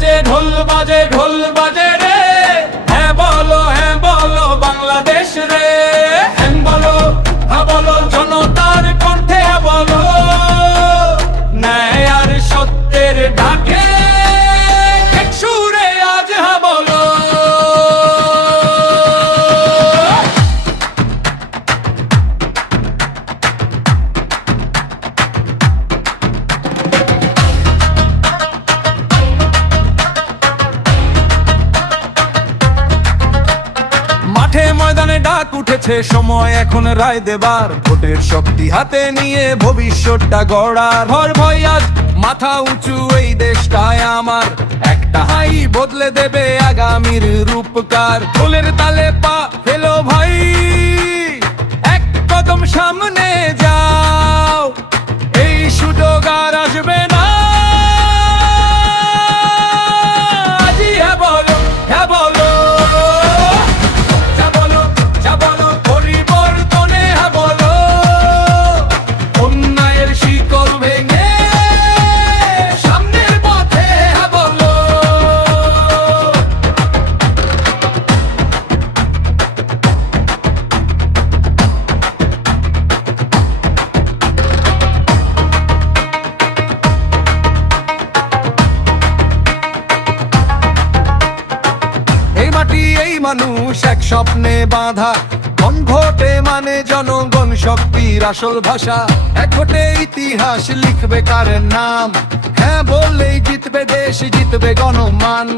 বাজে ঢোল বাজে ঢোল বাজে রে, হ্যাঁ বলো বাংলাদেশ রে। হ্যাঁ বলো জনতার কণ্ঠে, হ্যাঁ বলো ন্যায় আর সত্যের ডাকে এক সুরে আজ হ্যাঁ বলো। মাঠে ময়দানে ডাক উঠেছে, সময় এখন রায় দেবার। ভোটের শক্তি হাতে নিয়ে ভবিষ্যৎটা গড়ার। ভয় ভয় আজ মাথা উঁচু, এই দেশটায় আমার একটা হাই বদলে দেবে আগামীর রূপকার। ঢোলের তালে পা ফেলো ভাই, এক কদম সামনে যাও, এই সুযোগ আর আসবে না। আজি হ্যাঁ বলো, হ্যাঁ বলো পরিবর্তনে, হ্যাঁ বলো অন্যায়ের শিকল ভেঙে সামনের পথে, হ্যাঁ বলো। এই মাটি এই মানুষ এক স্বপ্নে বাঁধা, গণভোটে মানে জনগণ শক্তির আসল ভাষা। এক ভোটে ইতিহাস লিখবে কার নাম, হ্যাঁ বললেই জিতবে দেশ, জিতবে গণমান।